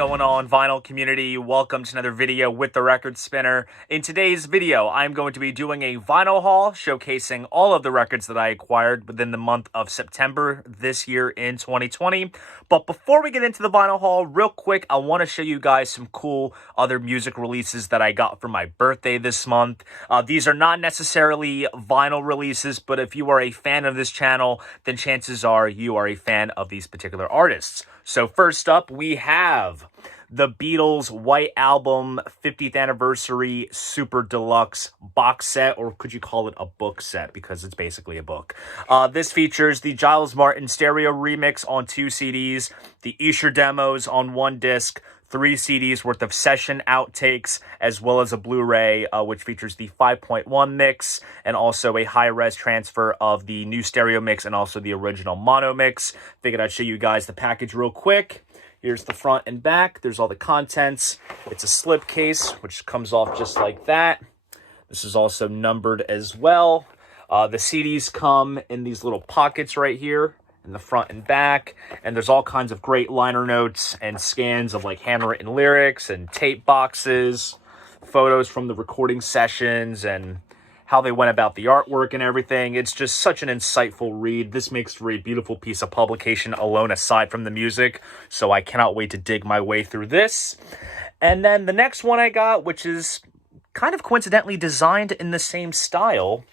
going on, vinyl community? Welcome to another video with the Record Spinner. In today's video, I'm going to be doing a vinyl haul showcasing all of the records that I acquired within the month of September this year in 2020. But before we get into the vinyl haul, real quick, I want to show you guys some cool other music releases that I got for my birthday this month. These are not necessarily vinyl releases, but if you are a fan of this channel, then chances are you are a fan of these particular artists. So first up, we have the Beatles White Album 50th Anniversary Super Deluxe box set, or could you call it a book set, because it's basically a book. This features the Giles Martin stereo remix on 2 CDs, the Esher demos on 1 disc, 3 CDs worth of session outtakes, as well as a Blu-ray, which features the 5.1 mix, and also a high-res transfer of the new stereo mix and also the original mono mix. Figured I'd show you guys the package real quick. Here's the front and back. There's all the contents. It's a slip case, which comes off just like that. This is also numbered as well. The CDs come in these little pockets right here in the front and back, and there's all kinds of great liner notes and scans of like handwritten lyrics and tape boxes, photos from the recording sessions, and how they went about the artwork and everything. It's just such an insightful read. This makes for a beautiful piece of publication alone aside from the music, so I cannot wait to dig my way through this. And then the next one I got, which is kind of coincidentally designed in the same style,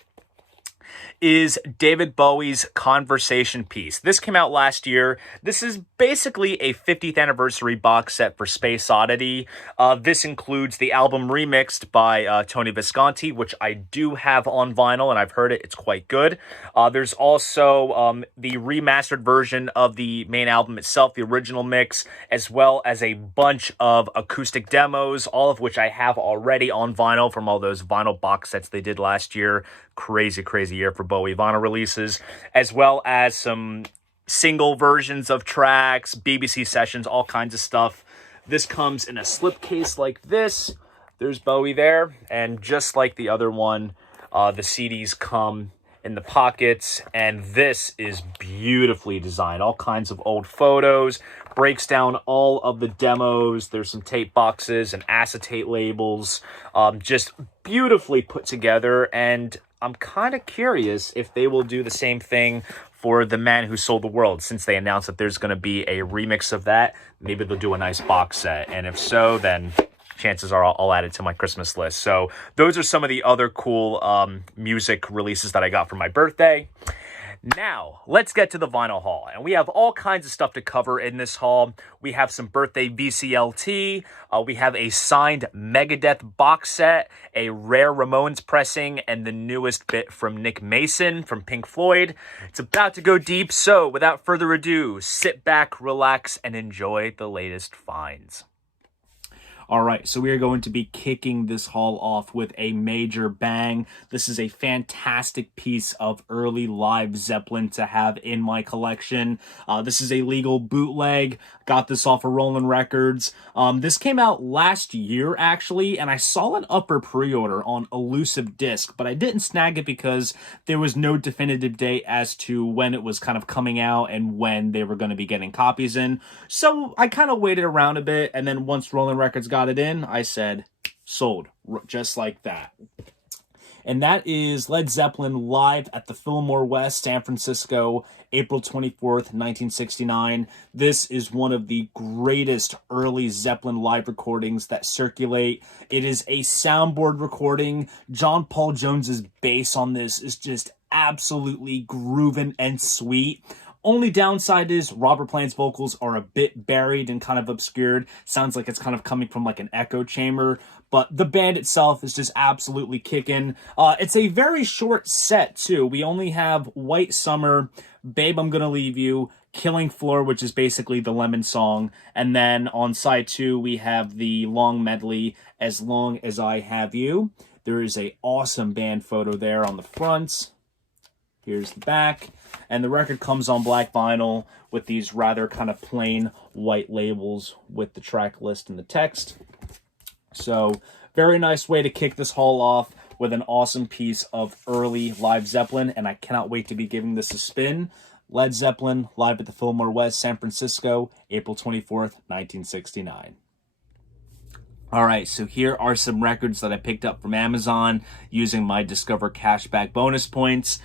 is David Bowie's Conversation piece. This came out last year. This is basically a 50th anniversary box set for Space Oddity. This includes the album remixed by Tony Visconti, which I do have on vinyl, and I've heard it. It's quite good. There's also the remastered version of the main album itself, the original mix, as well as a bunch of acoustic demos, all of which I have already on vinyl from all those vinyl box sets they did last year. Crazy year for Bowie vinyl releases, as well as some single versions of tracks, BBC sessions, all kinds of stuff. This comes in a slipcase like this. There's Bowie there, and just like the other one, the CDs come in the pockets, and this is beautifully designed. All kinds of old photos, breaks down all of the demos. There's some tape boxes and acetate labels, just beautifully put together, and I'm kind of curious if they will do the same thing for The Man Who Sold the World, since they announced that there's going to be a remix of that. Maybe they'll do a nice box set, and if so, then chances are I'll add it to my Christmas list. So those are some of the other cool music releases that I got for my birthday. Now, let's get to the vinyl haul, and we have all kinds of stuff to cover in this haul. We have some birthday VCLT, we have a signed Megadeth box set, a rare Ramones pressing, and the newest bit from Nick Mason from Pink Floyd. It's about to go deep, so without further ado, sit back, relax, and enjoy the latest finds. All right, so we are going to be kicking this haul off with a major bang. This is a fantastic piece of early live Zeppelin to have in my collection. This is a legal bootleg. Got this off of Roland Records. This came out last year, actually, and I saw an upper pre-order on Elusive Disc, but I didn't snag it because there was no definitive date as to when it was kind of coming out and when they were going to be getting copies in. So I kind of waited around a bit, and then once Roland Records got it in, I said, sold, just like that. And that is Led Zeppelin live at the Fillmore West, San Francisco, April 24th, 1969. This is one of the greatest early Zeppelin live recordings that circulate. It is a soundboard recording. John Paul Jones's bass on this is just absolutely grooving and sweet. Only downside is Robert Plant's vocals are a bit buried and kind of obscured. Sounds like it's kind of coming from like an echo chamber, but the band itself is just absolutely kicking. It's a very short set too. We only have White Summer, Babe I'm Gonna Leave You, Killing Floor, which is basically the Lemon song, and then on side 2 we have the long medley, As Long As I Have You. There is a awesome band photo there on the front. Here's the back. And the record comes on black vinyl with these rather kind of plain white labels with the track list and the text. So, very nice way to kick this haul off with an awesome piece of early live Zeppelin, and I cannot wait to be giving this a spin. Led Zeppelin, live at the Fillmore West, San Francisco, April 24th, 1969. All right, so here are some records that I picked up from Amazon using my Discover Cashback bonus points.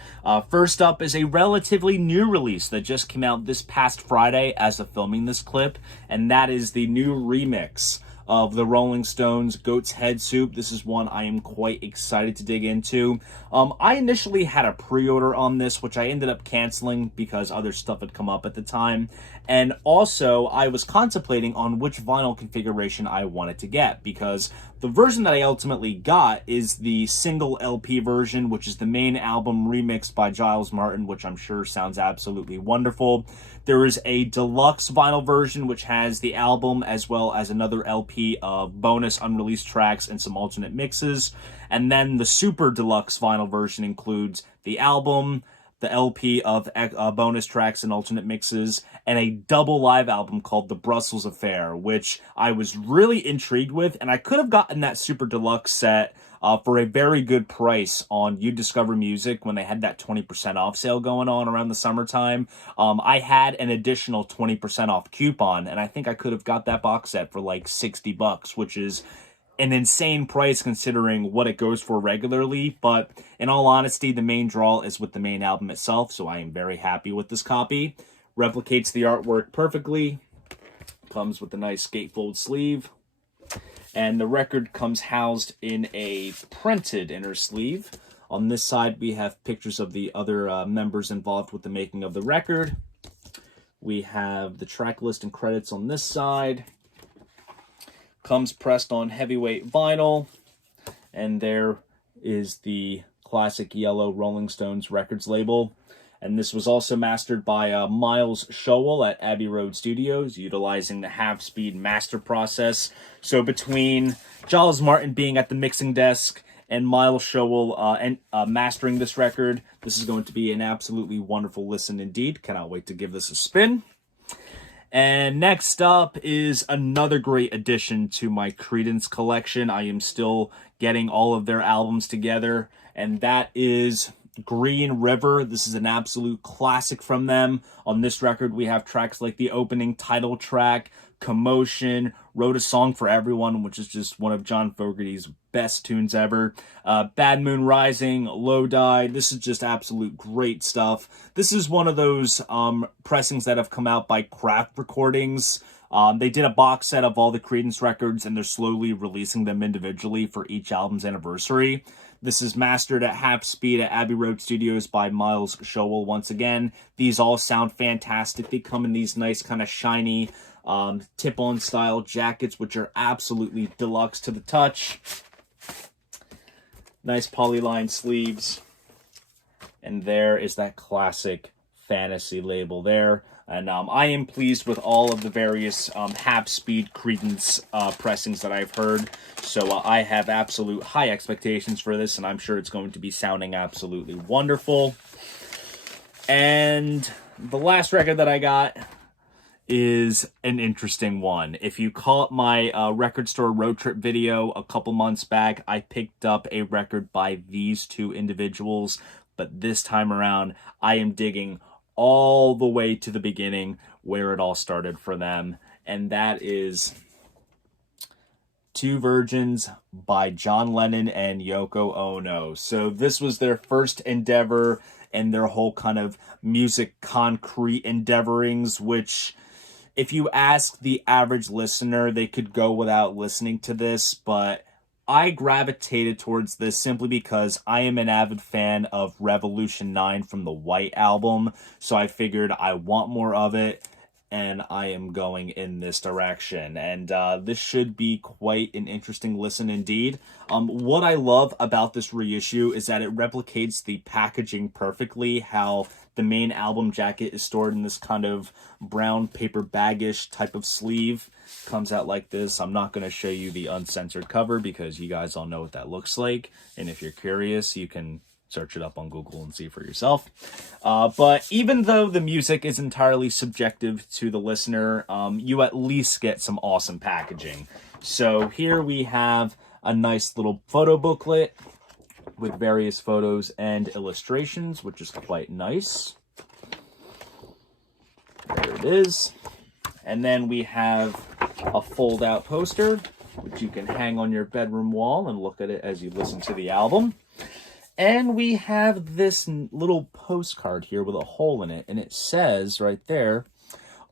First up is a relatively new release that just came out this past Friday as of filming this clip, and that is the new remix of the Rolling Stones' Goat's Head Soup. This is one I am quite excited to dig into. I initially had a pre-order on this, which I ended up canceling because other stuff had come up at the time. And also, I was contemplating on which vinyl configuration I wanted to get, because the version that I ultimately got is the single LP version, which is the main album remixed by Giles Martin, which I'm sure sounds absolutely wonderful. There is a deluxe vinyl version, which has the album as well as another LP of bonus unreleased tracks and some alternate mixes. And then the super deluxe vinyl version includes the album, the LP of bonus tracks and alternate mixes, and a double live album called The Brussels Affair, which I was really intrigued with, and I could have gotten that super deluxe set for a very good price on UDiscover Music when they had that 20% off sale going on around the summertime. I had an additional 20% off coupon, and I think I could have got that box set for like $60, which is an insane price considering what it goes for regularly. But in all honesty, the main draw is with the main album itself, so I am very happy with this copy. Replicates the artwork perfectly. Comes with a nice gatefold sleeve. And the record comes housed in a printed inner sleeve. On this side, we have pictures of the other members involved with the making of the record. We have the track list and credits on this side. Comes pressed on heavyweight vinyl. And there is the classic yellow Rolling Stones Records label. And this was also mastered by Miles Showell at Abbey Road Studios, utilizing the half-speed master process. So between Giles Martin being at the mixing desk and Miles Showell mastering this record, this is going to be an absolutely wonderful listen indeed. Cannot wait to give this a spin. And next up is another great addition to my Credence collection. I am still getting all of their albums together, and that is Green River. This is an absolute classic from them. On this record, we have tracks like the opening title track, Commotion, Wrote a Song for Everyone, which is just one of John Fogerty's best tunes ever. Bad Moon Rising, Lodi. This is just absolute great stuff. This is one of those pressings that have come out by Craft Recordings. They did a box set of all the Credence records, and they're slowly releasing them individually for each album's anniversary. This is mastered at half speed at Abbey Road Studios by Miles Showell once again. These all sound fantastic. They come in these nice kind of shiny tip-on style jackets, which are absolutely deluxe to the touch. Nice polyline sleeves. And there is that classic fantasy label there. And I am pleased with all of the various half-speed Credence pressings that I've heard. So I have absolute high expectations for this, and I'm sure it's going to be sounding absolutely wonderful. And the last record that I got is an interesting one. If you caught my record store road trip video a couple months back, I picked up a record by these two individuals. But this time around, I am digging all the way to the beginning where it all started for them, and that is Two Virgins by John Lennon and Yoko Ono. So this was their first endeavor and their whole kind of music concrete endeavorings, which if you ask the average listener, they could go without listening to this, but I gravitated towards this simply because I am an avid fan of Revolution 9 from the White Album, so I figured I want more of it, and I am going in this direction. And this should be quite an interesting listen indeed. What I love about this reissue is that it replicates the packaging perfectly, how the main album jacket is stored in this kind of brown paper baggish type of sleeve. Comes out like this. I'm not going to show you the uncensored cover because you guys all know what that looks like. And if you're curious, you can search it up on Google and see for yourself. But even though the music is entirely subjective to the listener, you at least get some awesome packaging. So here we have a nice little photo booklet with various photos and illustrations, which is quite nice. There it is. And then we have a fold-out poster, which you can hang on your bedroom wall and look at it as you listen to the album. And we have this little postcard here with a hole in it, and it says right there,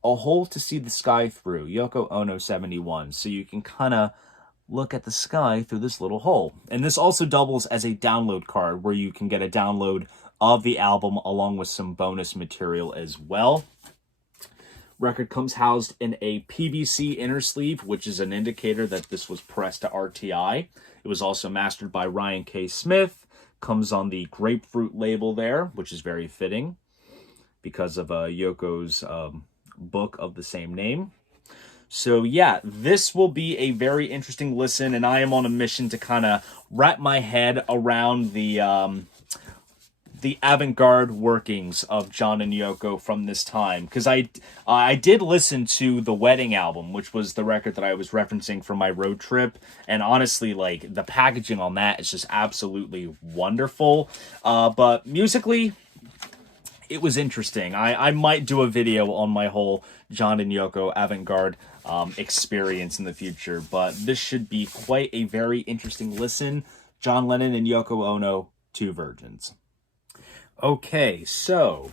"A hole to see the sky through, Yoko Ono 71." So you can kind of look at the sky through this little hole. And this also doubles as a download card where you can get a download of the album along with some bonus material as well. Record comes housed in a PVC inner sleeve, which is an indicator that this was pressed to RTI. It was also mastered by Ryan K. Smith. Comes on the Grapefruit label there, which is very fitting because of Yoko's book of the same name. So yeah, this will be a very interesting listen, and I am on a mission to kind of wrap my head around the avant-garde workings of John and Yoko from this time. Because I did listen to the Wedding album, which was the record that I was referencing for my road trip. And honestly, like, the packaging on that is just absolutely wonderful. But musically, it was interesting. I might do a video on my whole John and Yoko avant-garde experience in the future. But this should be quite a very interesting listen. John Lennon and Yoko Ono, two virgins. Okay, so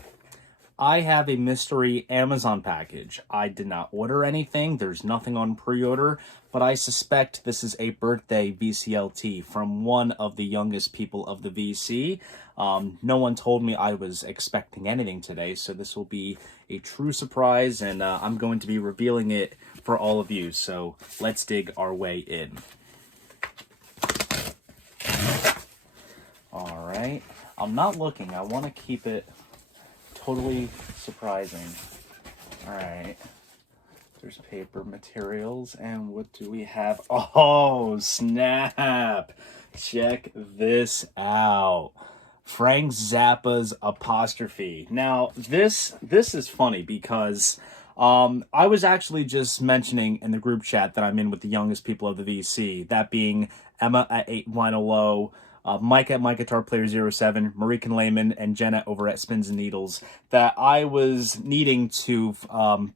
I have a mystery Amazon package. I did not order anything. There's nothing on pre-order, but I suspect this is a birthday VCLT from one of the youngest people of the VC. No one told me I was expecting anything today, so this will be a true surprise, and I'm going to be revealing it for all of you. So let's dig our way in. All right. I'm not looking. I want to keep it totally surprising. All right. There's paper materials. And what do we have? Oh, snap. Check this out. Frank Zappa's Apostrophe. Now, this is funny because I was actually just mentioning in the group chat that I'm in with the youngest people of the VC, that being Emma at 8 Vinyl Low, Mike at My Guitar Player 07, Marichen Lehman, and Jenna over at Spins and Needles, that I was needing to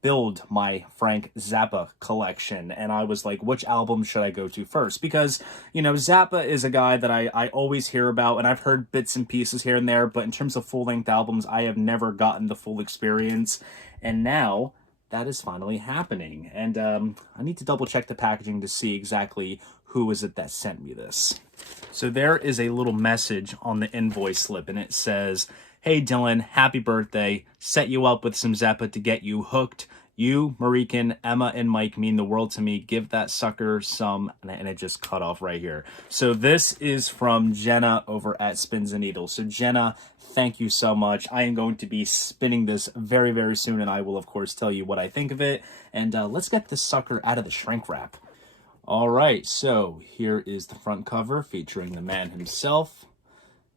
build my Frank Zappa collection. And I was like, which album should I go to first? Because, you know, Zappa is a guy that I always hear about, and I've heard bits and pieces here and there, but in terms of full-length albums, I have never gotten the full experience. And now that is finally happening. And I need to double-check the packaging to see exactly who is it that sent me this. So there is a little message on the invoice slip, and it says, "Hey Dylan, happy birthday. Set you up with some Zappa to get you hooked. You, Marichen, Emma, and Mike mean the world to me. Give that sucker some," and it just cut off right here. So this is from Jenna over at Spins and Needles. So Jenna, thank you so much. I am going to be spinning this very, very soon, and I will, of course, tell you what I think of it. And let's get this sucker out of the shrink wrap. All right, so here is the front cover featuring the man himself.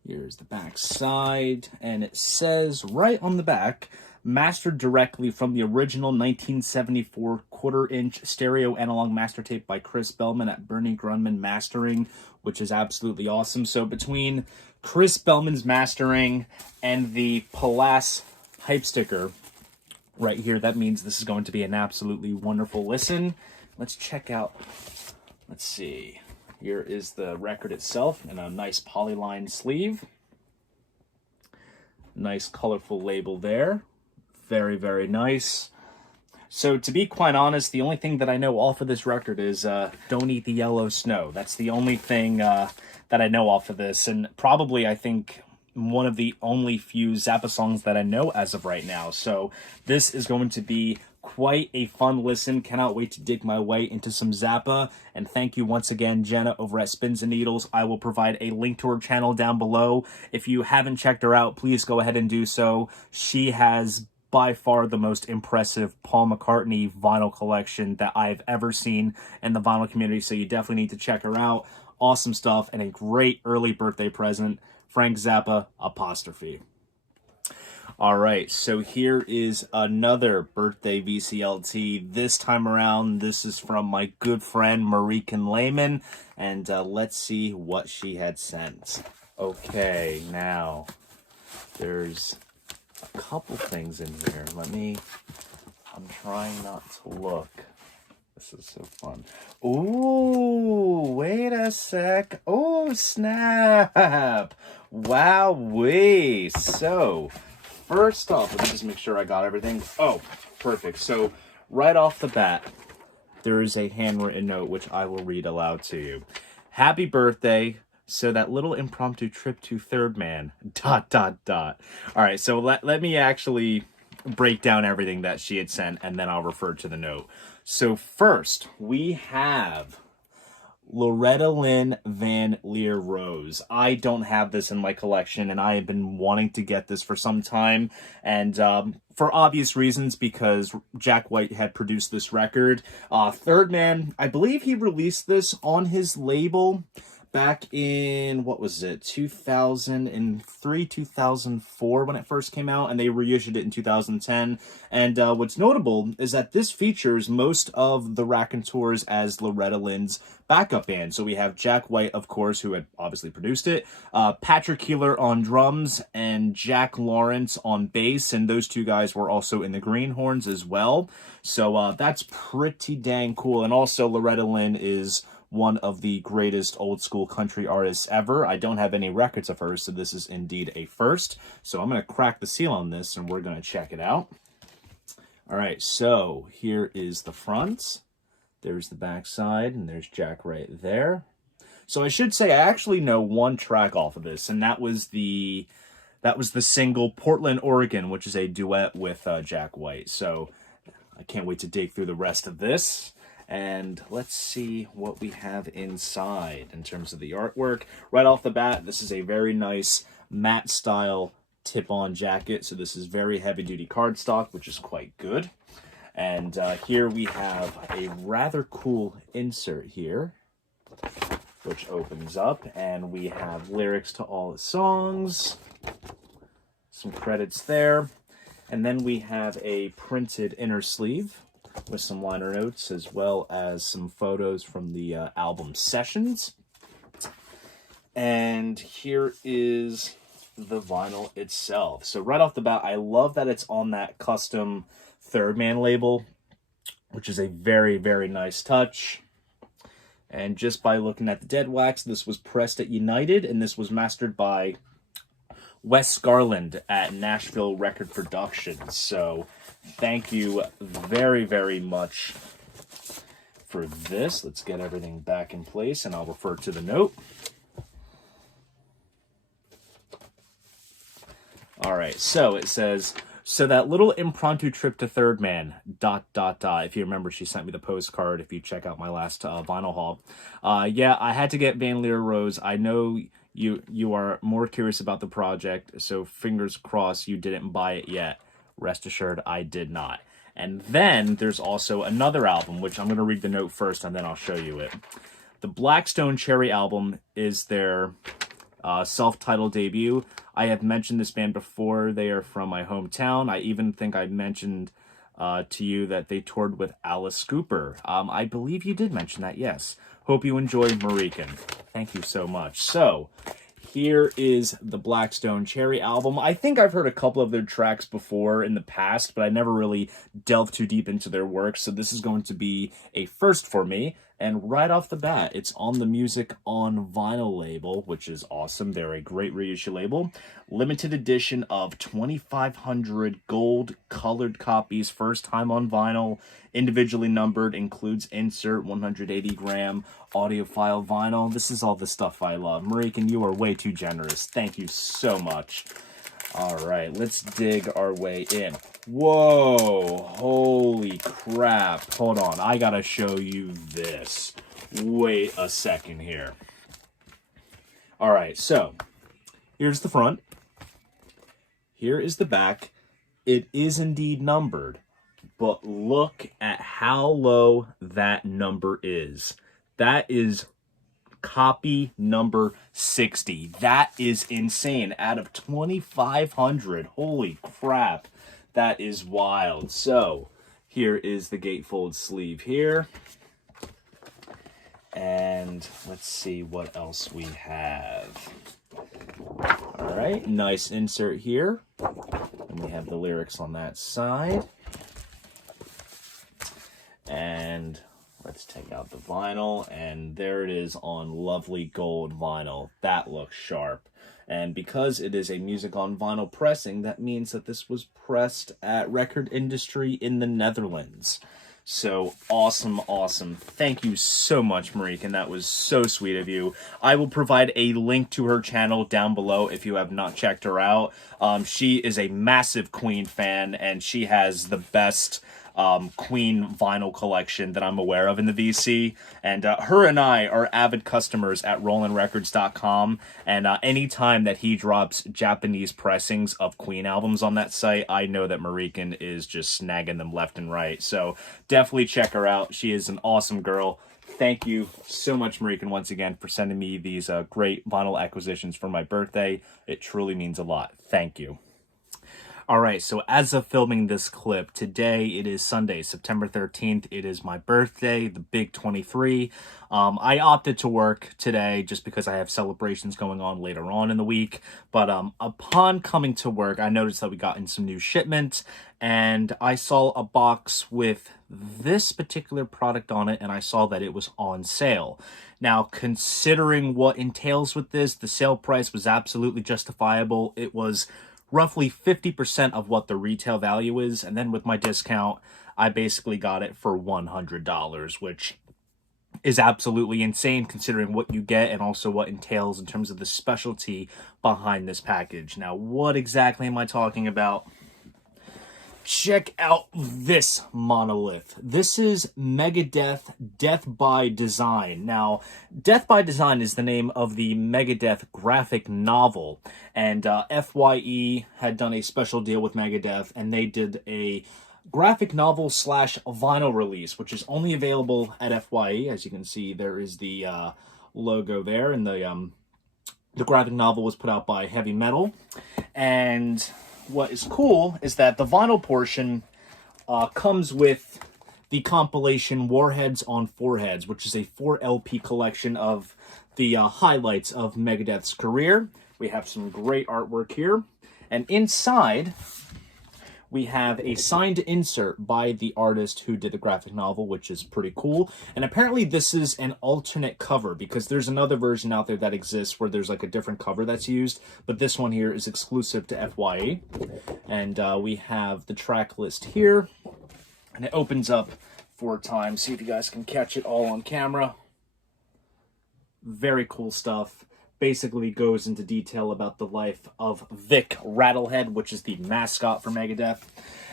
Here's the back side, and it says right on the back, mastered directly from the original 1974 quarter-inch stereo analog master tape by Chris Bellman at Bernie Grunman Mastering, which is absolutely awesome. So between Chris Bellman's mastering and the Palace hype sticker right here, that means this is going to be an absolutely wonderful listen. Let's check out, let's see. Here is the record itself in a nice polyline sleeve. Nice colorful label there. Very, very nice. So to be quite honest, the only thing that I know off of this record is Don't Eat the Yellow Snow. That's the only thing that I know off of this. And probably, I think, one of the only few Zappa songs that I know as of right now. So this is going to be quite a fun listen. Cannot wait to dig my way into some Zappa. And thank you once again, Jenna over at Spins and Needles. I will provide a link to her channel down below. If you haven't checked her out, please go ahead and do so. She has by far the most impressive Paul McCartney vinyl collection that I've ever seen in the vinyl community, so you definitely need to check her out. Awesome stuff and a great early birthday present. Frank Zappa, Apostrophe. All right, so here is another birthday VCLT. This time around, this is from my good friend Marichen Lehman, and let's see what she had sent. Okay, now there's a couple things in here. Let me I'm trying not to look. This is so fun. Ooh, wait a sec. Oh, snap. Wowee. So, first off, let me just make sure I got everything. Oh, perfect. So, right off the bat, there is a handwritten note which I will read aloud to you. Happy birthday. So that little impromptu trip to Third Man, ... All right, so let me actually break down everything that she had sent, and then I'll refer to the note. So first, we have Loretta Lynn Van Leer Rose. I don't have this in my collection, and I have been wanting to get this for some time, and for obvious reasons, because Jack White had produced this record. Third Man, I believe he released this on his label back in, what was it, 2003, 2004 when it first came out, and they reissued it in 2010. And what's notable is that this features most of the Raconteurs as Loretta Lynn's backup band. So we have Jack White, of course, who had obviously produced it, Patrick Keeler on drums, and Jack Lawrence on bass, and those two guys were also in the Greenhorns as well. So that's pretty dang cool. And also Loretta Lynn is one of the greatest old school country artists ever. I don't have any records of hers, so this is indeed a first. So I'm going to crack the seal on this, and we're going to check it out. All right, so here is the front. There's the back side, and there's Jack right there. So I should say I actually know one track off of this, and that was the single Portland, Oregon, which is a duet with Jack White. So I can't wait to dig through the rest of this. And let's see what we have inside in terms of the artwork. Right off the bat, this is a very nice matte style tip-on jacket. So this is very heavy-duty cardstock, which is quite good. And here we have a rather cool insert here, which opens up. And we have lyrics to all the songs, some credits there. And then we have a printed inner sleeve with some liner notes, as well as some photos from the album sessions. And here is the vinyl itself. So right off the bat, I love that it's on that custom Third Man label, which is a very, very nice touch. And just by looking at the dead wax, this was pressed at United, and this was mastered by Wes Garland at Nashville Record Productions. So thank you very, very much for this. Let's get everything back in place, and I'll refer to the note. All right, so it says, so that little impromptu trip to Third Man, ... If you remember, she sent me the postcard if you check out my last vinyl haul. Yeah, I had to get Van Leer Rose. I know you are more curious about the project, so fingers crossed you didn't buy it yet. Rest assured, I did not. And then there's also another album, which I'm going to read the note first, and then I'll show you it. The Blackstone Cherry album is their self-titled debut. I have mentioned this band before. They are from my hometown. I even think I mentioned to you that they toured with Alice Cooper. I believe you did mention that, yes. Hope you enjoy Marichen. Thank you so much. So, here is the Blackstone Cherry album. I think I've heard a couple of their tracks before in the past, but I never really delved too deep into their work, so this is going to be a first for me. And right off the bat, it's on the Music on Vinyl label, which is awesome. They're a great reissue label. Limited edition of 2,500 gold colored copies, first time on vinyl, individually numbered, includes insert, 180-gram audiophile vinyl. This is all the stuff I love. Marichen, you are way too generous. Thank you so much. All right, let's dig our way in. Whoa, holy crap. Hold on, I gotta show you this. Wait a second here. All right, so here's the front. Here is the back. It is indeed numbered, but look at how low that number is. That is copy number 60. That is insane. Out of 2,500. Holy crap. That is wild. So, here is the gatefold sleeve here. And let's see what else we have. All right, nice insert here. And we have the lyrics on that side. Let's take out the vinyl, and there it is on lovely gold vinyl. That looks sharp. And because it is a music on vinyl pressing, that means that this was pressed at Record Industry in the Netherlands. So awesome, awesome. Thank you so much, Marichen. That was so sweet of you. I will provide a link to her channel down below if you have not checked her out. She is a massive Queen fan, and she has the best Queen vinyl collection that I'm aware of in the VC. And her and I are avid customers at RollinRecords.com. And anytime that he drops Japanese pressings of Queen albums on that site, I know that Marichen is just snagging them left and right. So definitely check her out. She is an awesome girl. Thank you so much, Marichen, once again, for sending me these great vinyl acquisitions for my birthday. It truly means a lot. Thank you. All right, so as of filming this clip, today it is Sunday, September 13th. It is my birthday, the big 23. I opted to work today just because I have celebrations going on later on in the week. But upon coming to work, I noticed that we got in some new shipments, and I saw a box with this particular product on it, and I saw that it was on sale. Now, considering what entails with this, the sale price was absolutely justifiable. It was roughly 50% of what the retail value is, and then with my discount, I basically got it for $100, which is absolutely insane considering what you get and also what entails in terms of the specialty behind this package. Now, what exactly am I talking about? Check out this monolith. This is Megadeth Death by Design. Now, Death by Design is the name of the Megadeth graphic novel. And FYE had done a special deal with Megadeth, and they did a graphic novel / vinyl release, which is only available at FYE. As you can see, there is the logo there, and the graphic novel was put out by Heavy Metal. And what is cool is that the vinyl portion comes with the compilation Warheads on Foreheads, which is a 4 LP collection of the highlights of Megadeth's career. We have some great artwork here. And inside, we have a signed insert by the artist who did the graphic novel, which is pretty cool. And apparently this is an alternate cover, because there's another version out there that exists where there's like a different cover that's used. But this one here is exclusive to FYE. And we have the track list here. And it opens up 4 times. See if you guys can catch it all on camera. Very cool stuff. Basically goes into detail about the life of Vic Rattlehead, which is the mascot for Megadeth.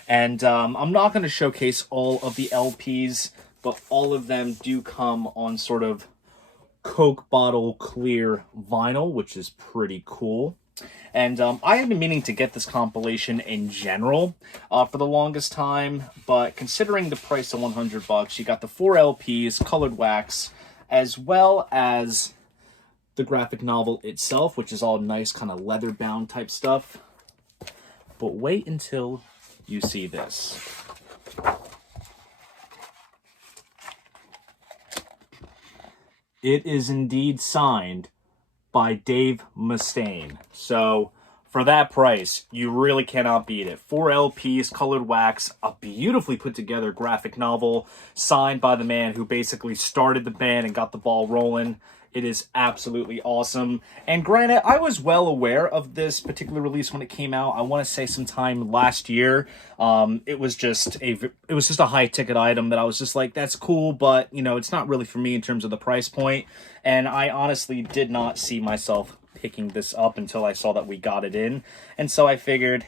And I'm not going to showcase all of the LPs, but all of them do come on sort of Coke bottle clear vinyl, which is pretty cool. And I have been meaning to get this compilation in general for the longest time, but considering the price of $100, you got the 4 LPs, colored wax, as well as the graphic novel itself, which is all nice kind of leather bound type stuff. But wait until you see this. It is indeed signed by Dave Mustaine. So for that price, you really cannot beat it. 4 LPs, colored wax, a beautifully put together graphic novel signed by the man who basically started the band and got the ball rolling. It is absolutely awesome. And granted, I was well aware of this particular release when it came out. I want to say sometime last year. It was just a high ticket item that I was just like, that's cool, but you know, it's not really for me in terms of the price point. And I honestly did not see myself picking this up until I saw that we got it in. And so I figured,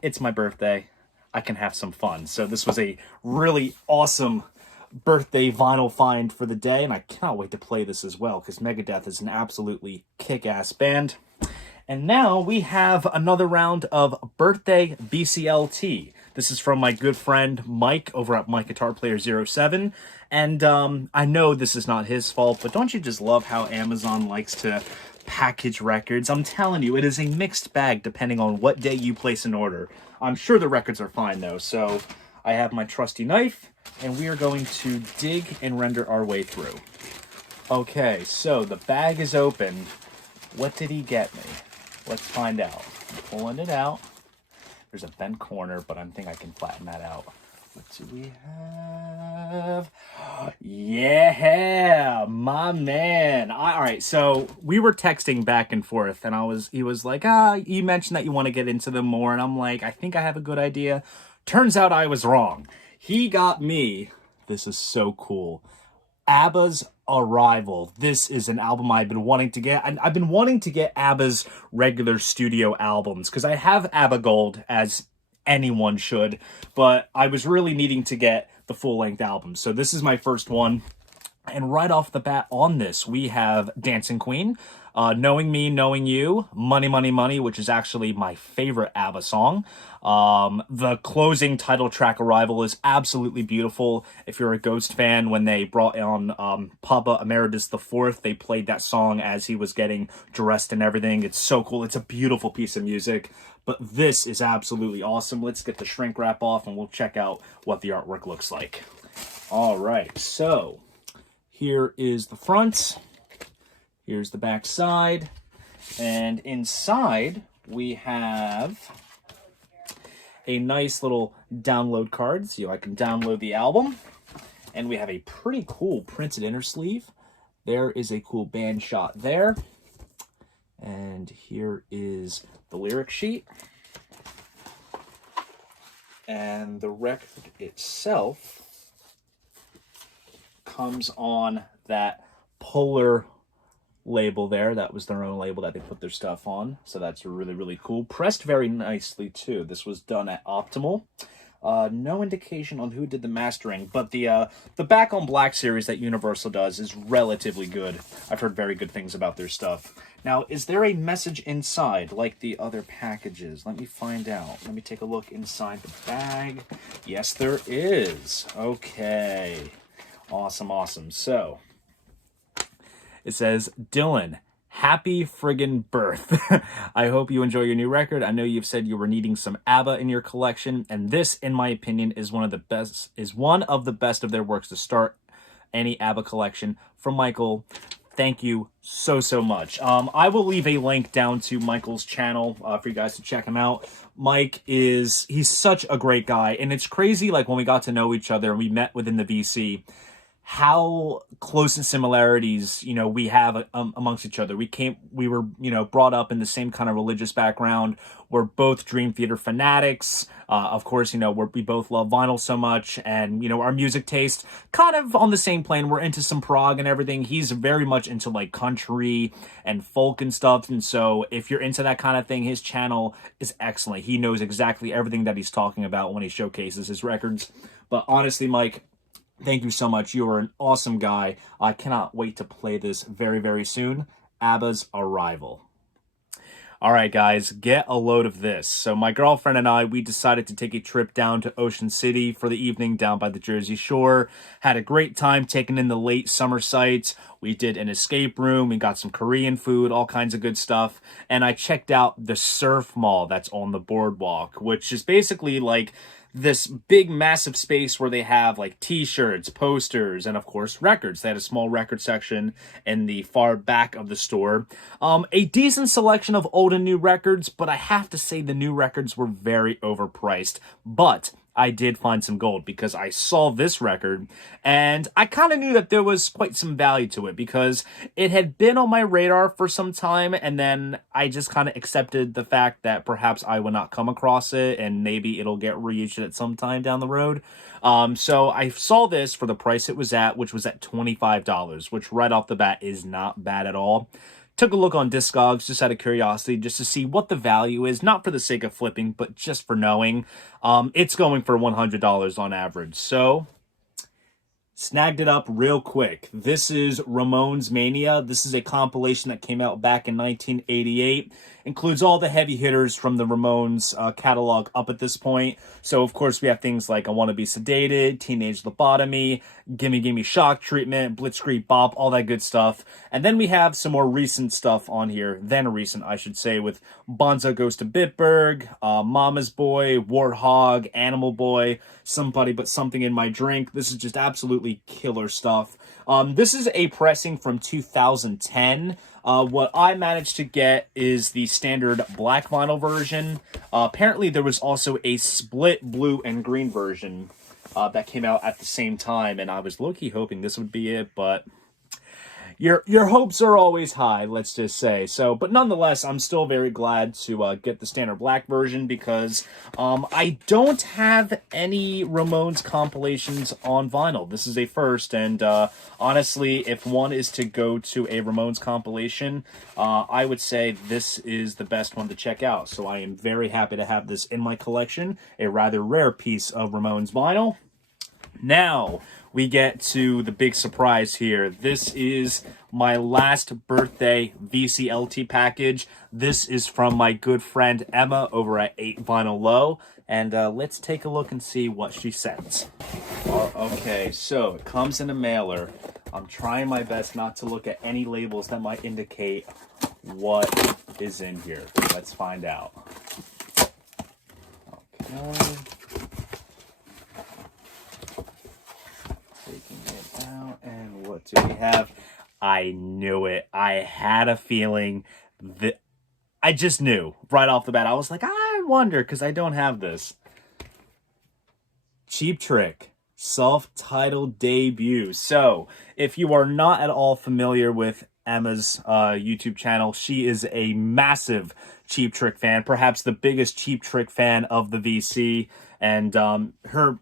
it's my birthday, I can have some fun. So this was a really awesome birthday vinyl find for the day, and I cannot wait to play this as well, because Megadeth is an absolutely kick-ass band. And now we have another round of birthday VCLT. This is from my good friend Mike over at Mike Guitar Player 07. And I know this is not his fault, but don't you just love how Amazon likes to package records? I'm telling you, it is a mixed bag depending on what day you place an order. I'm sure the records are fine though, so I have my trusty knife, and we are going to dig and render our way through. Okay, so the bag is open. What did he get me? Let's find out. I'm pulling it out. There's a bent corner, but I think I can flatten that out. What do we have? Yeah, my man. All right, so we were texting back and forth, and he was like, you mentioned that you want to get into them more, and I'm like, I think I have a good idea. Turns out I was wrong. He got me, this is so cool, Abba's Arrival. This is an album I've been wanting to get. And I've been wanting to get Abba's regular studio albums, because I have Abba Gold, as anyone should, but I was really needing to get the full-length album. So this is my first one. And right off the bat on this, we have Dancing Queen, Knowing Me, Knowing You, Money, Money, Money, which is actually my favorite ABBA song. The closing title track, Arrival, is absolutely beautiful. If you're a Ghost fan, when they brought on Papa Emeritus IV, they played that song as he was getting dressed and everything. It's so cool. It's a beautiful piece of music. But this is absolutely awesome. Let's get the shrink wrap off and we'll check out what the artwork looks like. All right, so here is the front. Here's the back side. And inside, we have a nice little download card, so I can download the album. And we have a pretty cool printed inner sleeve. There is a cool band shot there. And here is the lyric sheet. And the record itself comes on that Polar label there. That was their own label that they put their stuff on. So that's really, really cool. Pressed very nicely, too. This was done at Optimal. No indication on who did the mastering, but the Back on Black series that Universal does is relatively good. I've heard very good things about their stuff. Now, is there a message inside like the other packages? Let me find out. Let me take a look inside the bag. Yes, there is. Okay. Awesome, awesome. So, it says, Dylan, happy friggin' birth. I hope you enjoy your new record. I know you've said you were needing some ABBA in your collection, and this, in my opinion, is one of the best of their works to start any ABBA collection. From Michael, thank you so, so much. I will leave a link down to Michael's channel for you guys to check him out. Mike he's such a great guy, and it's crazy, like, when we got to know each other and we met within the VC, how close in similarities, we have amongst each other. We were, brought up in the same kind of religious background. We're both Dream Theater fanatics. Of course, we both love vinyl so much, and, our music taste kind of on the same plane. We're into some prog and everything. He's very much into like country and folk and stuff. And so if you're into that kind of thing, his channel is excellent. He knows exactly everything that he's talking about when he showcases his records. But honestly, Mike, thank you so much. You are an awesome guy. I cannot wait to play this very, very soon. ABBA's Arrival. All right, guys, get a load of this. So my girlfriend and I, we decided to take a trip down to Ocean City for the evening down by the Jersey Shore. Had a great time taking in the late summer sights. We did an escape room. We got some Korean food, all kinds of good stuff. And I checked out the surf mall that's on the boardwalk, which is basically like this big, massive space where they have like t-shirts, posters, and of course records. They had a small record section in the far back of the store. A decent selection of old and new records, but I have to say the new records were very overpriced. But I did find some gold because I saw this record and I kind of knew that there was quite some value to it because it had been on my radar for some time, and then I just kind of accepted the fact that perhaps I would not come across it and maybe it'll get reissued at some time down the road. So I saw this for the price it was at, which was at $25, which right off the bat is not bad at all. Took a look on Discogs just out of curiosity, just to see what the value is, not for the sake of flipping, but just for knowing. It's going for $100 on average. So, snagged it up real quick. This is Ramones Mania. This is a compilation that came out back in 1988. Includes all the heavy hitters from the Ramones catalog up at this point. So, of course, we have things like I Wanna Be Sedated, Teenage Lobotomy, Gimme Gimme Shock Treatment, Blitzkrieg Bop, all that good stuff. And then we have some more recent stuff on here, recent, I should say, with Bonzo Goes to Bitburg, Mama's Boy, Warthog, Animal Boy, Somebody But Something in My Drink. This is just absolutely killer stuff. This is a pressing from 2010. What I managed to get is the standard black vinyl version. Apparently there was also a split blue and green version. that came out at the same time, and I was low-key hoping this would be it, but your hopes are always high, let's just say. So, but nonetheless, I'm still very glad to get the standard black version because I don't have any Ramones compilations on vinyl. This is a first, and honestly, if one is to go to a Ramones compilation, I would say this is the best one to check out. So I am very happy to have this in my collection, a rather rare piece of Ramones vinyl. Now, we get to the big surprise here. This is my last birthday VCLT package. This is from my good friend Emma over at 8 Vinyl Low. And let's take a look and see what she sent. Okay, so it comes in a mailer. I'm trying my best not to look at any labels that might indicate what is in here. Let's find out. Okay. And what do we have? I knew it. I had a feeling that I just knew right off the bat. I was like, I wonder, because I don't have this. Cheap Trick self-titled debut. So if you are not at all familiar with Emma's YouTube channel, she is a massive Cheap Trick fan, perhaps the biggest Cheap Trick fan of the VC, and her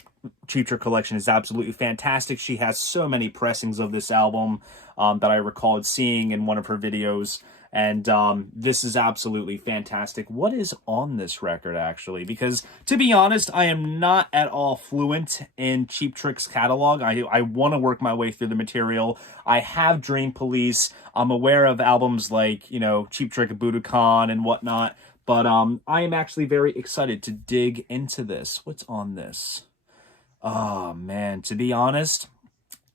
Cheap Trick collection is absolutely fantastic. She has so many pressings of this album that I recalled seeing in one of her videos, and this is absolutely fantastic. What is on this record, actually? Because, to be honest, I am not at all fluent in Cheap Trick's catalog. I want to work my way through the material. I have Dream Police. I'm aware of albums like, you know, Cheap Trick of Budokan and whatnot, but I am actually very excited to dig into this. What's on this? Oh, man, to be honest,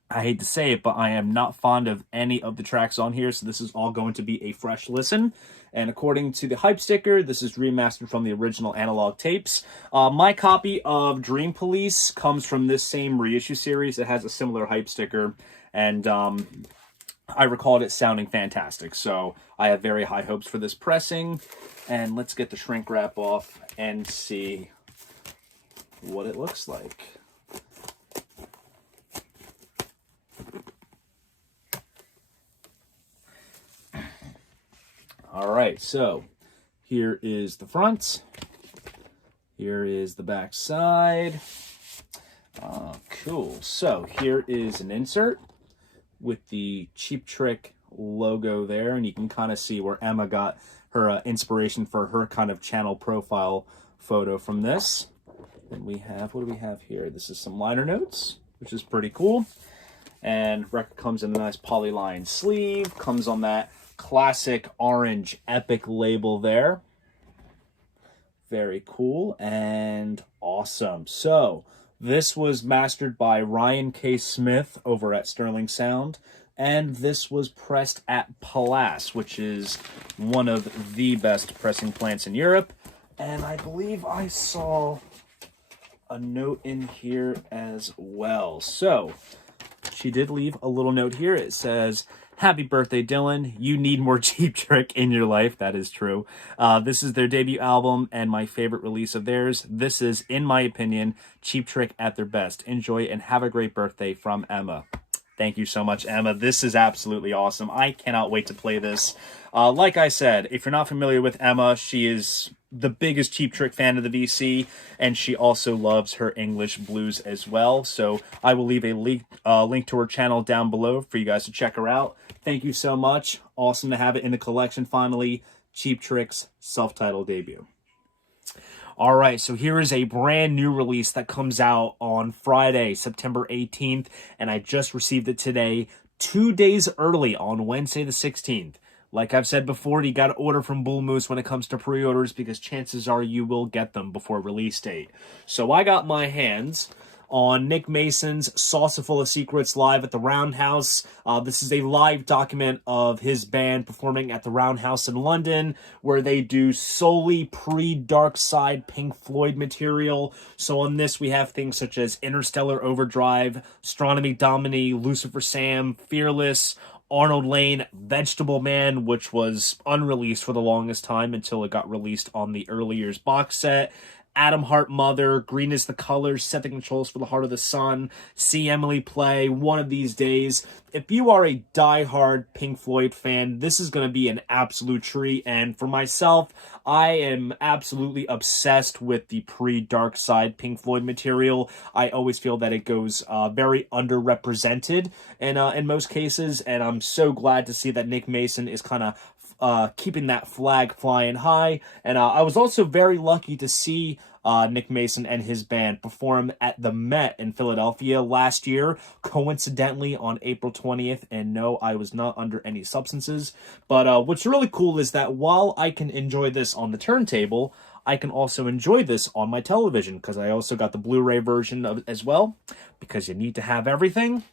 I hate to say it, but I am not fond of any of the tracks on here, so this is all going to be a fresh listen. And according to the hype sticker, this is remastered from the original analog tapes. My copy of Dream Police comes from this same reissue series. It has a similar hype sticker, and I recalled it sounding fantastic, so I have very high hopes for this pressing. And let's get the shrink wrap off and see what it looks like. All right, so here is the front. Here is the back side. Cool. So here is an insert with the Cheap Trick logo there, and you can kind of see where Emma got her inspiration for her kind of channel profile photo from this. And we have, what do we have here? This is some liner notes, which is pretty cool. And record comes in a nice polyline sleeve, comes on that classic orange Epic label there. Very cool and awesome. So this was mastered by Ryan K. Smith over at Sterling Sound, and this was pressed at Palace, which is one of the best pressing plants in Europe. And I believe I saw a note in here as well. So she did leave a little note here. It says, "Happy birthday, Dylan. You need more Cheap Trick in your life." That is true. This is their debut album and my favorite release of theirs. This is, in my opinion, Cheap Trick at their best. Enjoy and have a great birthday, from Emma. Thank you so much, Emma. This is absolutely awesome. I cannot wait to play this. Like I said, if you're not familiar with Emma, she is the biggest Cheap Trick fan of the VC, and she also loves her English blues as well. So I will leave a link to her channel down below for you guys to check her out. Thank you so much. Awesome to have it in the collection finally. Cheap Trick's self-titled debut. All right, so here is a brand new release that comes out on Friday, September 18th, and I just received it today, 2 days early on Wednesday the 16th. Like I've said before, you got to order from Bull Moose when it comes to pre-orders because chances are you will get them before release date. So I got my hands on Nick Mason's Saucer Full of Secrets live at the Roundhouse. This is a live document of his band performing at the Roundhouse in London, where they do solely pre-Dark Side Pink Floyd material. So on this, we have things such as Interstellar Overdrive, Astronomy Domini, Lucifer Sam, Fearless, Arnold Lane, Vegetable Man, which was unreleased for the longest time until it got released on the early years box set, Atom Heart Mother, Green is the Colors, Set the Controls for the Heart of the Sun, See Emily Play, One of These Days. If you are a diehard Pink Floyd fan, this is going to be an absolute treat. And for myself, I am absolutely obsessed with the pre-Dark Side Pink Floyd material. I always feel that it goes very underrepresented in most cases, and I'm so glad to see that Nick Mason is kind of keeping that flag flying high. And I was also very lucky to see Nick Mason and his band perform at the Met in Philadelphia last year, coincidentally on April 20th. And no, I was not under any substances. But what's really cool is that while I can enjoy this on the turntable, I can also enjoy this on my television, because I also got the Blu-ray version of it as well, because you need to have everything.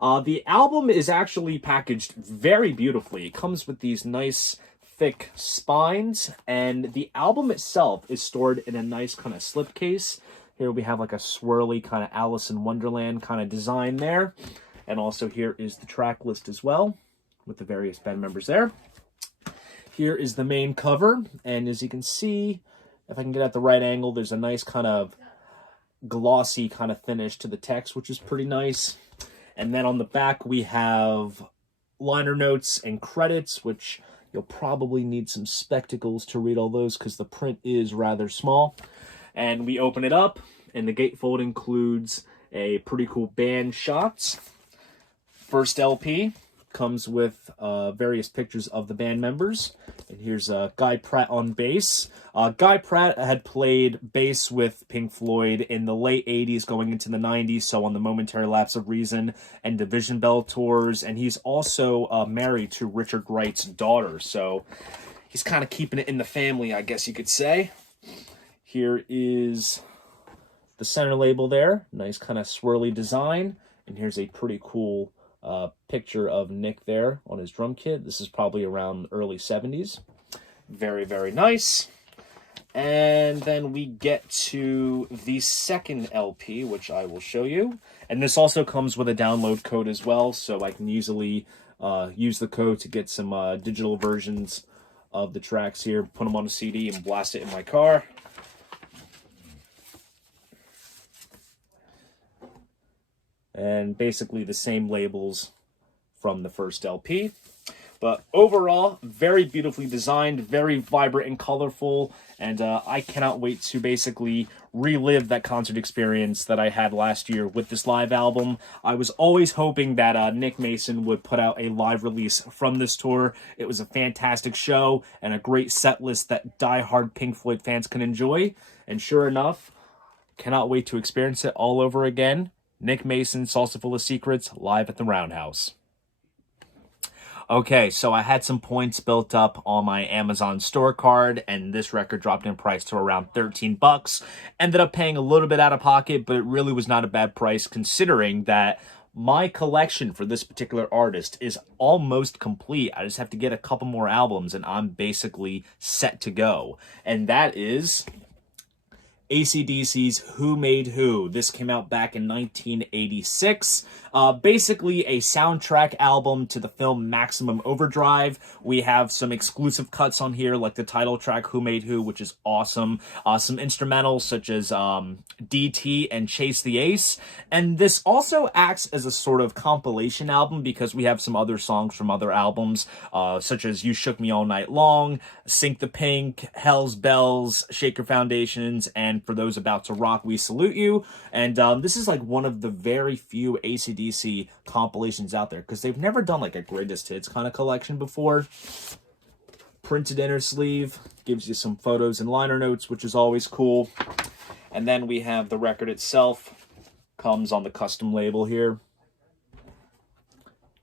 The album is actually packaged very beautifully. It comes with these nice thick spines, and the album itself is stored in a nice kind of slipcase. Here we have like a swirly kind of Alice in Wonderland kind of design there. And also here is the track list as well, with the various band members there. Here is the main cover, and as you can see, if I can get at the right angle, there's a nice kind of glossy kind of finish to the text, which is pretty nice. And then on the back, we have liner notes and credits, which you'll probably need some spectacles to read all those because the print is rather small. And we open it up, and the gatefold includes a pretty cool band shots. First LP comes with various pictures of the band members. And here's Guy Pratt on bass. Guy Pratt had played bass with Pink Floyd in the late 80s going into the 90s, so on the Momentary Lapse of Reason and Division Bell tours, and he's also married to Richard Wright's daughter, so he's kind of keeping it in the family, I guess you could say. Here is the center label there, nice kind of swirly design, and here's a pretty cool picture of Nick there on his drum kit. This is probably around early 70s. Very, very nice. And then we get to the second LP, which I will show you. And this also comes with a download code as well, so I can easily use the code to get some digital versions of the tracks here, put them on a CD, and blast it in my car. And basically the same labels from the first LP. But overall, very beautifully designed, very vibrant and colorful, and I cannot wait to basically relive that concert experience that I had last year with this live album. I was always hoping that Nick Mason would put out a live release from this tour. It was a fantastic show and a great set list that diehard Pink Floyd fans can enjoy, and sure enough, cannot wait to experience it all over again. Nick Mason, Salsa Full of Secrets, live at the Roundhouse. Okay, so I had some points built up on my Amazon store card, and this record dropped in price to around 13 bucks. Ended up paying a little bit out of pocket, but it really was not a bad price considering that my collection for this particular artist is almost complete. I just have to get a couple more albums, and I'm basically set to go. And that is AC/DC's Who Made Who. This came out back in 1986. Basically a soundtrack album to the film Maximum Overdrive. We have some exclusive cuts on here, like the title track Who Made Who, which is awesome. Some instrumentals such as DT and Chase the Ace. And this also acts as a sort of compilation album because we have some other songs from other albums, such as You Shook Me All Night Long, Sink the Pink, Hell's Bells, Shaker Foundations, and For Those About to Rock, We Salute You. And this is like one of the very few AC/DC compilations out there because they've never done like a greatest hits kind of collection before. Printed inner sleeve gives you some photos and liner notes, which is always cool. And then we have the record itself. Comes on the custom label here.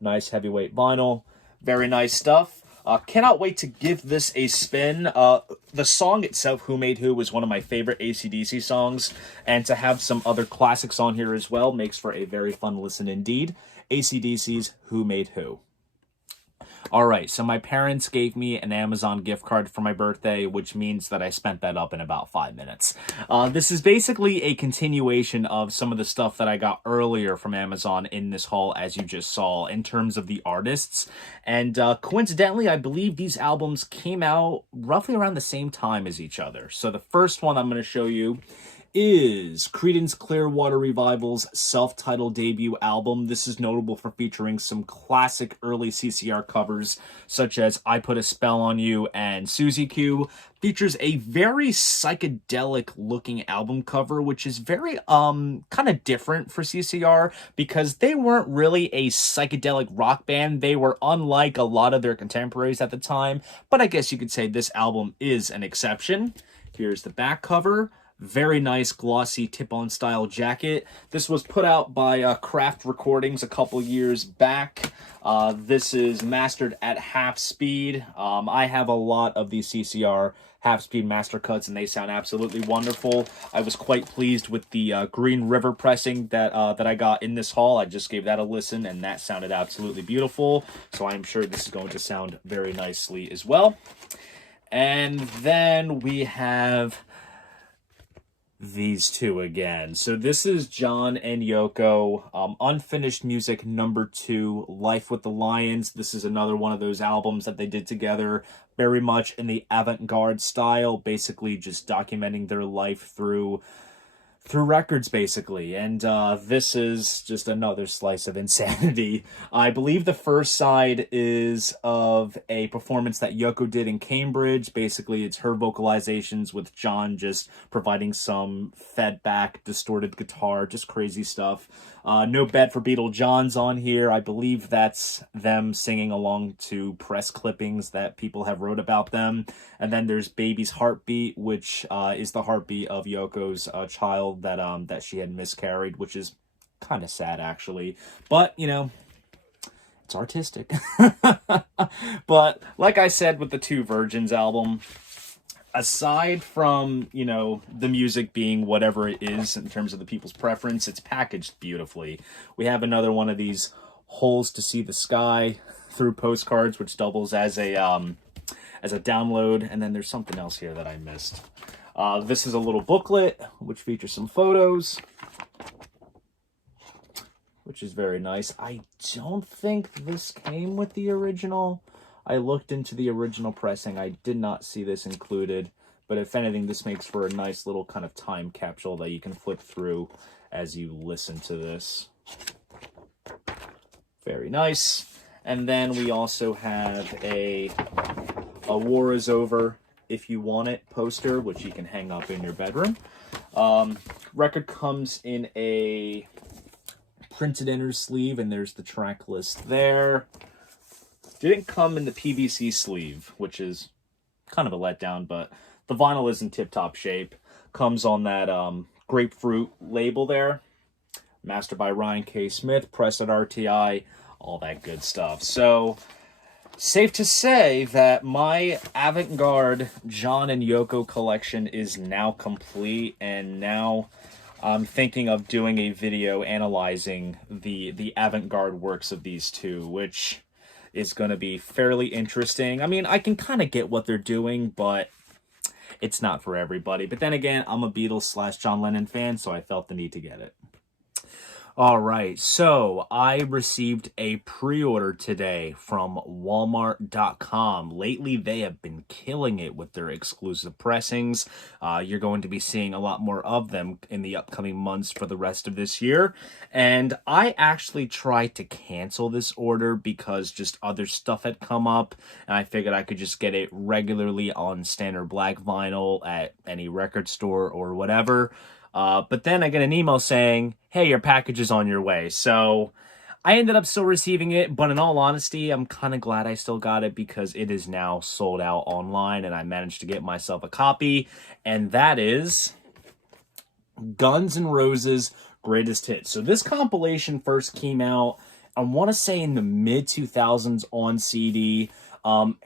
Nice heavyweight vinyl. Very nice stuff. Cannot wait to give this a spin. The song itself, Who Made Who, was one of my favorite AC/DC songs, and to have some other classics on here as well makes for a very fun listen indeed. AC/DC's Who Made Who. All right, so my parents gave me an Amazon gift card for my birthday, which means that I spent that up in about 5 minutes. This is basically a continuation of some of the stuff that I got earlier from Amazon in this haul, as you just saw, in terms of the artists. And coincidentally, I believe these albums came out roughly around the same time as each other. So the first one I'm going to show you is Credence Clearwater Revival's self-titled debut album. This is notable for featuring some classic early CCR covers, such as I Put a Spell on You and Susie Q. Features a very psychedelic-looking album cover, which is very, kind of different for CCR, because they weren't really a psychedelic rock band. They were unlike a lot of their contemporaries at the time, but I guess you could say this album is an exception. Here's the back cover. Very nice glossy tip-on style jacket. This was put out by Craft Recordings a couple years back. This is mastered at half speed. I have a lot of these CCR half-speed master cuts, and they sound absolutely wonderful. I was quite pleased with the Green River pressing that I got in this haul. I just gave that a listen, and that sounded absolutely beautiful. So I'm sure this is going to sound very nicely as well. And then we have these two again. So this is John and Yoko, Unfinished Music #2, Life with the Lions. This is another one of those albums that they did together, very much in the avant-garde style, basically just documenting their life through records, basically. And this is just another slice of insanity. I believe the first side is of a performance that Yoko did in Cambridge. Basically, it's her vocalizations with John just providing some fed-back, distorted guitar, just crazy stuff. No Bed for Beatle John's on here. I believe that's them singing along to press clippings that people have wrote about them. And then there's Baby's Heartbeat, which is the heartbeat of Yoko's child that she had miscarried, which is kind of sad, actually. But, you know, it's artistic. But like I said with the Two Virgins album, aside from, you know, the music being whatever it is in terms of the people's preference, it's packaged beautifully. We have another one of these Holes to See the Sky through postcards, which doubles as a download. And then there's something else here that I missed. This is a little booklet, which features some photos, which is very nice. I don't think this came with the original. I looked into the original pressing. I did not see this included, but if anything, this makes for a nice little kind of time capsule that you can flip through as you listen to this. Very nice. And then we also have a War Is Over If You Want It poster, which you can hang up in your bedroom. Record comes in a printed inner sleeve, and there's the track list there. Didn't come in the PVC sleeve, which is kind of a letdown, but the vinyl is in tip-top shape. Comes on that grapefruit label there. Mastered by Ryan K. Smith, pressed at RTI, all that good stuff. So, safe to say that my avant-garde John and Yoko collection is now complete, and now I'm thinking of doing a video analyzing the avant-garde works of these two, which is going to be fairly interesting. I mean, I can kind of get what they're doing, but it's not for everybody. But then again, I'm a Beatles / John Lennon fan, so I felt the need to get it. All right, so I received a pre-order today from Walmart.com. Lately, they have been killing it with their exclusive pressings. You're going to be seeing a lot more of them in the upcoming months for the rest of this year. And I actually tried to cancel this order because just other stuff had come up, and I figured I could just get it regularly on standard black vinyl at any record store or whatever. But then I get an email saying, hey, your package is on your way. So I ended up still receiving it, but in all honesty, I'm kind of glad I still got it because it is now sold out online, and I managed to get myself a copy, and that is Guns N' Roses Greatest Hits. So this compilation first came out I want to say in the mid-2000s on CD.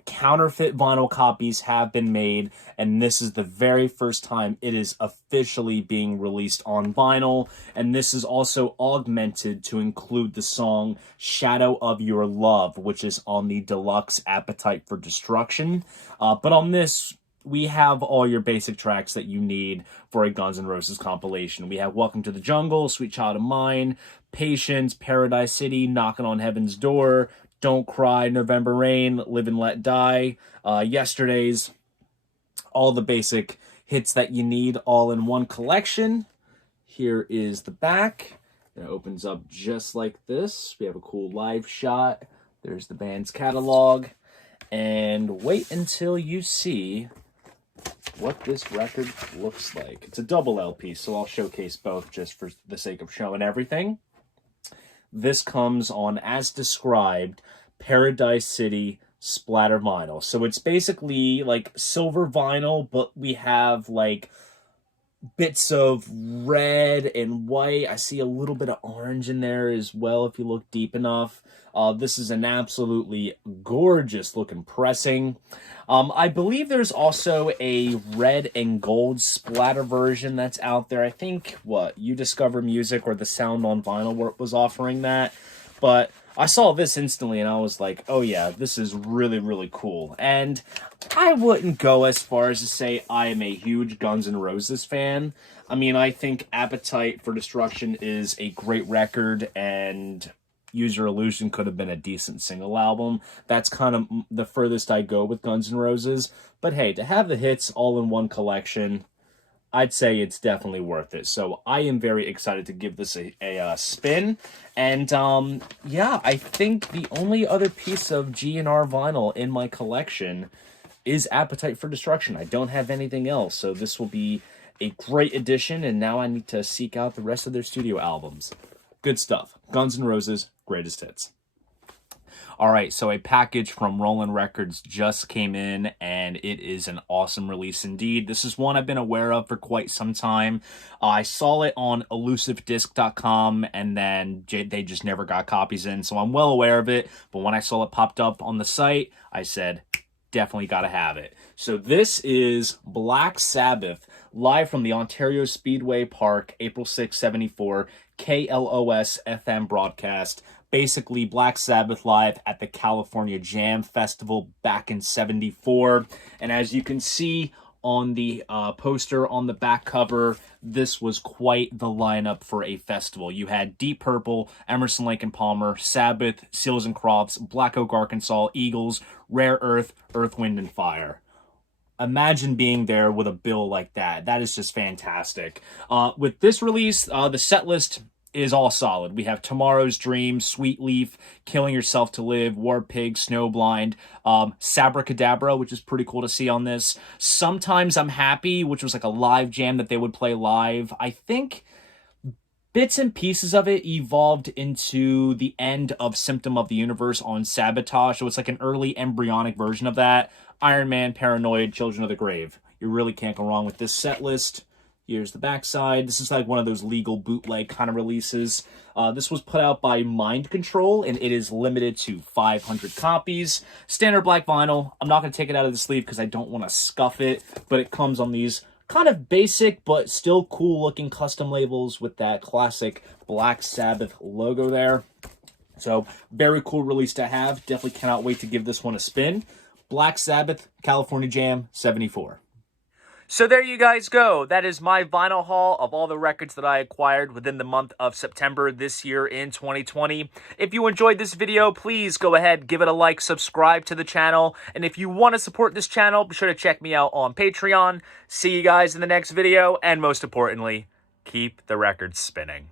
Counterfeit vinyl copies have been made, and this is the very first time it is officially being released on vinyl, and this is also augmented to include the song Shadow of Your Love, which is on the Deluxe Appetite for Destruction. But on this, we have all your basic tracks that you need for a Guns N' Roses compilation. We have Welcome to the Jungle, Sweet Child of Mine, Patience, Paradise City, Knocking on Heaven's Door, Don't Cry, November Rain, Live and Let Die, Yesterday's, all the basic hits that you need all in one collection. Here is the back. It opens up just like this. We have a cool live shot. There's the band's catalog. And wait until you see what this record looks like. It's a double LP, so I'll showcase both just for the sake of showing everything. This comes on, as described, Paradise City splatter vinyl. So it's basically like silver vinyl, but we have like bits of red and white. I see a little bit of orange in there as well if you look deep enough. This is an absolutely gorgeous looking pressing. I believe there's also a red and gold splatter version that's out there. I think, You Discover Music or the Sound on Vinyl was offering that. But I saw this instantly and I was like, oh yeah, this is really, really cool. And I wouldn't go as far as to say I am a huge Guns N' Roses fan. I mean, I think Appetite for Destruction is a great record, and Use Your Illusion could have been a decent single album. That's kind of the furthest I go with Guns N' Roses. But hey, to have the hits all in one collection, I'd say it's definitely worth it. So I am very excited to give this a spin. And yeah, I think the only other piece of G&R vinyl in my collection is Appetite for Destruction. I don't have anything else, so this will be a great addition, and now I need to seek out the rest of their studio albums. Good stuff. Guns N' Roses, greatest hits. All right, so a package from Roland Records just came in, and it is an awesome release indeed. This is one I've been aware of for quite some time. I saw it on elusivedisc.com, and then they just never got copies in, so I'm well aware of it. But when I saw it popped up on the site, I said, definitely got to have it. So this is Black Sabbath, live from the Ontario Speedway Park, April 6, 74, KLOS FM broadcast. Basically, Black Sabbath live at the California Jam Festival back in 74. And as you can see on the poster on the back cover, this was quite the lineup for a festival. You had Deep Purple, Emerson, Lake and Palmer, Sabbath, Seals and Crofts, Black Oak, Arkansas, Eagles, Rare Earth, Earth, Wind and Fire. Imagine being there with a bill like that. That is just fantastic. With this release, the set list is all solid. We have Tomorrow's Dream, Sweet Leaf, Killing Yourself to Live, War Pig, Snowblind, Sabracadabra, which is pretty cool to see on this. Sometimes I'm Happy, which was like a live jam that they would play live. I think bits and pieces of it evolved into the end of Symptom of the Universe on Sabotage. So it's like an early embryonic version of that. Iron Man, Paranoid, Children of the Grave. You really can't go wrong with this set list. Here's the backside. This is like one of those legal bootleg kind of releases. This was put out by Mind Control, and it is limited to 500 copies. Standard black vinyl. I'm not going to take it out of the sleeve because I don't want to scuff it, but it comes on these kind of basic but still cool-looking custom labels with that classic Black Sabbath logo there. So, very cool release to have. Definitely cannot wait to give this one a spin. Black Sabbath, California Jam, 74. So there you guys go. That is my vinyl haul of all the records that I acquired within the month of September this year in 2020. If you enjoyed this video, please go ahead, give it a like, subscribe to the channel. And if you want to support this channel, be sure to check me out on Patreon. See you guys in the next video. And most importantly, keep the records spinning.